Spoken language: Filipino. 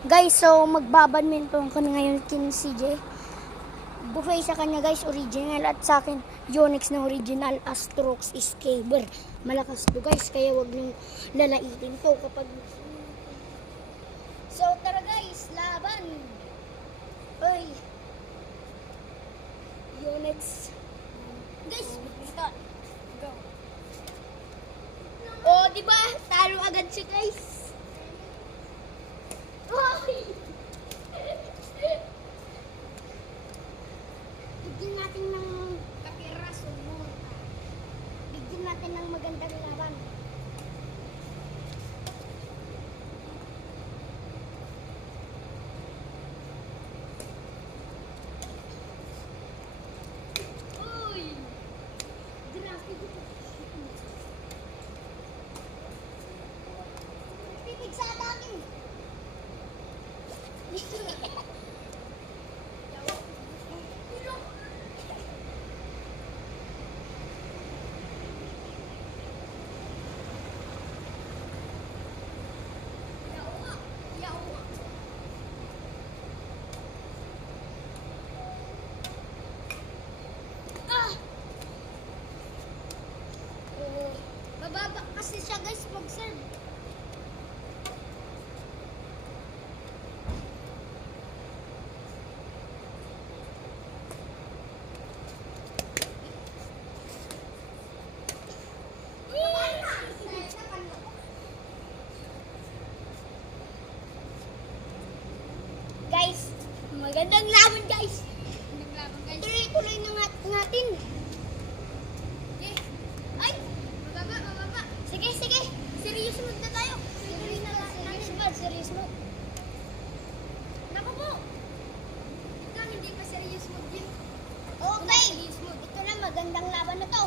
Guys, so magbabadminton kami ngayon kin CJ. Buffet sa kanya guys, original, at sa akin Yonex na original, Astrox Escaver. Malakas to guys, kaya wag niyong lalaitin to kapag... So tara guys, laban! Oy! Yonex. Guys, start. Go. Oh, di ba? Talo agad siya guys. Hoy! Bigyan natin ng kapiraso mo. Bigyan natin ng magandang laban. Uy! Grabe dito. Pipig sa akin. Bababa kasi siya guys pag-serve. Guys, magandang laban guys. Tuloy-tuloy na natin. Ay! Mababa. Sige. Serious mode na tayo. Serious mode. Naku po. Ito, hindi pa serious mode yun. Okay. Ito na, magandang laban na to.